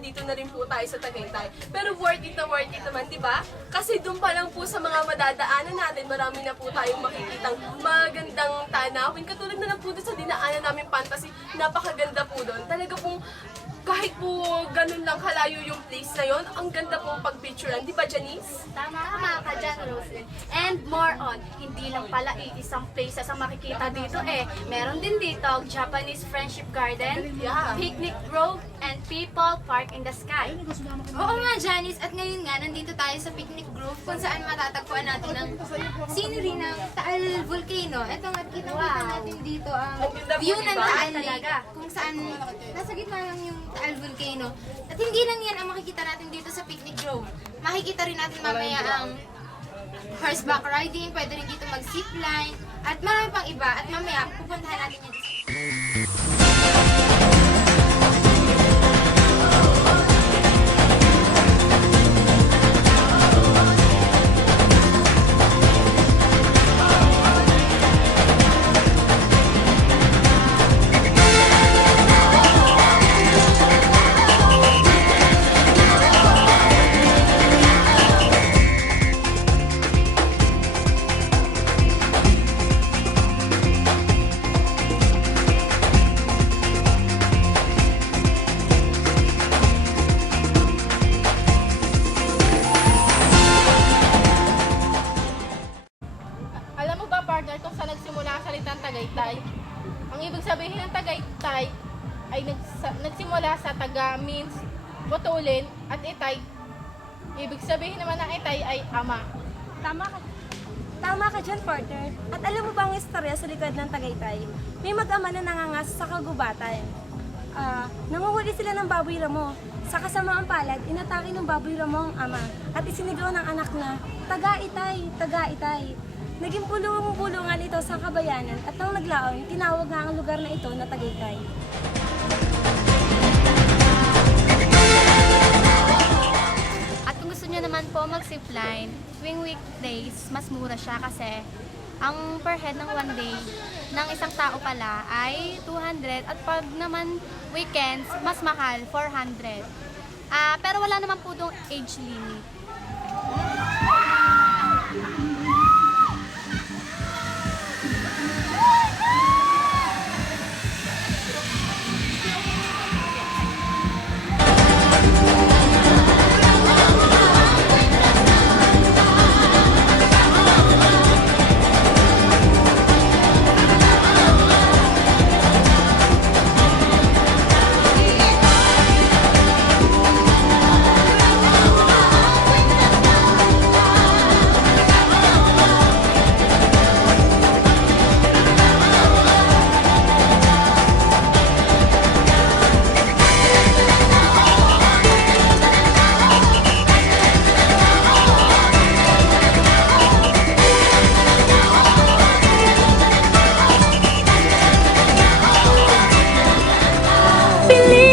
nandito na rin po tayo sa Tagaytay. Pero worth it naman, di ba? Kasi doon pa lang po sa mga madadaanan natin, marami na po tayong makikitang magandang tanawin. Katulad na lang po doon sa dinaanan namin Fantasy, napakaganda po doon. Talaga pong kahit po ganun lang kalayo yung place na yon, ang ganda pong pag-picturean. Di ba, Janice? Tama ka dyan, Roslyn. And more on, hindi lang pala iisang place ang makikita dito Meron din dito, Japanese Friendship Garden, Picnic Grove, and People Park in the Sky. Oo nga, Janice. At ngayon nga, nandito tayo sa Picnic Grove kung saan matatagpuan natin ang scenery ng Taal Volcano. Ito nga, kita natin dito ang view ng Taal Lake. Kung saan nasa gitna lang yung Taal Volcano. At hindi lang yan ang makikita natin dito sa Picnic Grove. Makikita rin natin mamaya ang horseback riding, pwede rin dito mag-zipline, at marami pang iba. At mamaya, pupuntahan natin yan. Kung saan nagsimula ang salitang Tagaytay. Ang ibig sabihin ng Tagaytay ay nagsimula sa Taga means butulin at Itay. Ibig sabihin naman ng Itay ay ama. Tama ka dyan, partner. At alam mo ba ang istorya sa likod ng Tagaytay? May mag-ama na nangangas sa kagubatan. Nanguhuli sila ng baboy ramo. Sa kasamaang palad, inatake ng baboy ramo ang ama at isinigaw ng anak na, Taga-Itay, Taga-Itay. Naging pulong-pulungan ito sa kabayanan at nang naglaon, tinawag nga ang lugar na ito na Tagaytay. At kung gusto nyo naman po mag-zipline, tuwing weekdays, mas mura siya kasi ang per head ng one day ng isang tao pala ay 200 at pag naman weekends, mas mahal, 400. Pero wala naman po itong age limit. Believe